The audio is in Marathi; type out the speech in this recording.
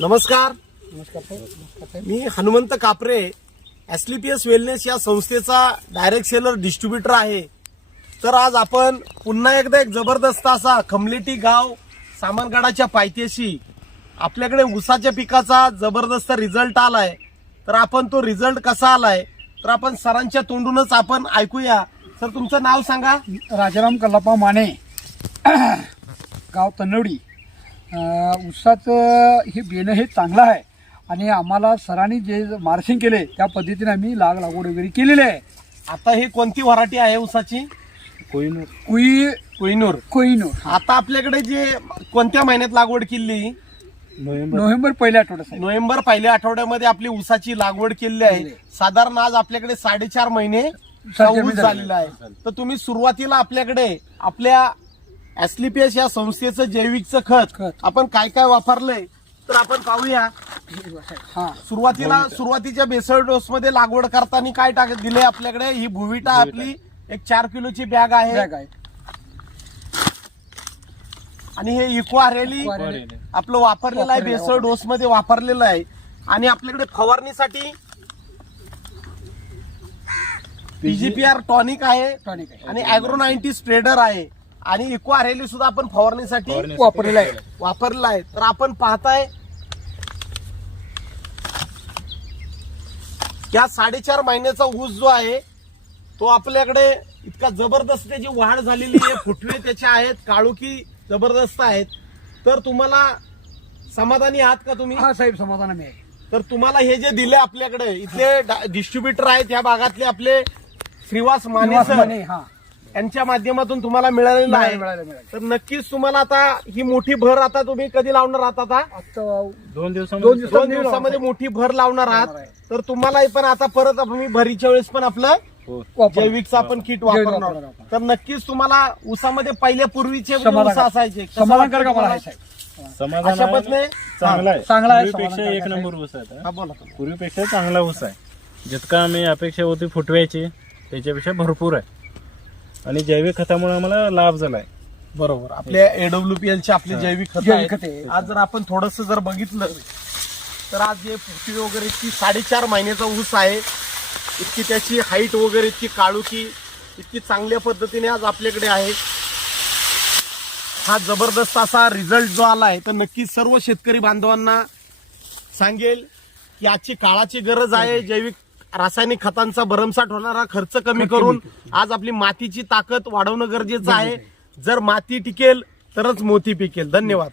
नमस्कार. मी हनुमंत कापरे, एसलीपीएस वेलनेस या संस्थेचा डायरेक्ट सेलर डिस्ट्रीब्युटर आहे. तर आज आपण पुन्हा एकदा एक जबरदस्त असा खमलेटी गाव सामनगडाच्या पायथ्याशी आपल्याकडे ऊसाच्या पिकाचा जबरदस्त रिझल्ट आलाय. तर आपण तो रिझल्ट कसा आलाय तर आपण सरांच्या तोंडूनच आपण ऐकूया. सर, तुमचं नाव सांगा. राजाराम कल्लापा माने, गाव तनवडी. ऊसाचं हे बेणं हे चांगलं आहे आणि आम्हाला सरांनी जे मार्शिंग केले त्या पद्धतीने आम्ही लागवड वगैरे केलेली आहे. आता ही कोणती व्हरायटी आहे ऊसाची? कोहिनूर. आता आपल्याकडे जे कोणत्या महिन्यात लागवड केली? नोव्हेंबर पहिल्या आठवड्यात. नोव्हेंबर पहिल्या आठवड्यामध्ये आपली ऊसाची लागवड केलेली आहे. साधारण आज आपल्याकडे 4.5 महिने ऊस झालेला आहे. तर तुम्ही सुरुवातीला आपल्याकडे आपल्या एसलीपीएस या संस्थेचं जैविकचं खत आपण काय काय वापरलंय तर आपण पाहूया. सुरुवातीच्या बेसळ डोस मध्ये लागवड करताना काय दिले आपल्याकडे? ही भुविटा आपली एक 4 किलोची बॅग आहे आणि हे इको आरेली आपलं वापरलेलं आहे, बेसळ डोस मध्ये वापरलेलं आहे. आणि आपल्याकडे फवारणीसाठी पीजीपीआर टॉनिक आहे आणि ॲग्रो 90 स्प्रेडर आहे आणि इको आरेली सुद्धा आपण फवारणीसाठी वापरलेला आहे. तर आपण पाहताय या 4.5 महिन्याचा ऊस जो आहे तो आपल्याकडे इतका जबरदस्त त्याची वाढ झालेली आहे. फुटवे त्याचे आहेत, काळुकी जबरदस्त आहेत. तर तुम्हाला समाधानी आहात का तुम्ही? हा साहेब, समाधानी आहे. तर तुम्हाला हे जे दिले आपल्याकडे इथले डिस्ट्रीब्युटर आहेत या भागातले आपले श्रीवास माने सर, यांच्या माध्यमातून तुम्हाला मिळालेलं आहे. तर नक्कीच तुम्हाला आता ही मोठी भर आता तुम्ही कधी लावणार आहात? आता 2 दिवसामध्ये मोठी भर लावणार आहात. तर तुम्हाला पण आता परत तुम्ही भरीच्या वेळेस पण आपलं जैविकचं आपण किट वापरणार. तर नक्कीच तुम्हाला ऊसामध्ये पहिल्या पूर्वीचे ऊस असायचे समाधानकारक आम्हाला आहे साहेब. अशा पद्धतीने चांगला आहे. पूर्वीपेक्षा एक नंबर ऊस आहे. हा, बोला. पूर्वीपेक्षा चांगला ऊस आहे. जितका आम्ही अपेक्षा होती फुटव्याची त्याच्यापेक्षा भरपूर आहे आणि जैविक खतामुळे आम्हाला लाभ झालाय. बरोबर. आपल्या एडब्ल्यूपीएलचे आपले जैविक खत आहे. आज जर आपण थोडस जर बघितलं तर आज जे फुटवे वगैरे इतकी 4.5 महिन्याचा ऊस आहे, इतकी त्याची हाईट वगैरे इतकी काळुकी इतकी चांगल्या पद्धतीने आज आपल्याकडे आहे. हा जबरदस्त असा रिझल्ट जो आलाय तर नक्कीच सर्व शेतकरी बांधवांना सांगेल की आजची काळाची गरज आहे. जैविक रासायनिक खतांचा भरमसाठ होणारा खर्च कमी करून आज आपली मातीची ताकद वाढवणं गरजेचं आहे. जर माती टिकेल तरच मोती पिकेल. धन्यवाद.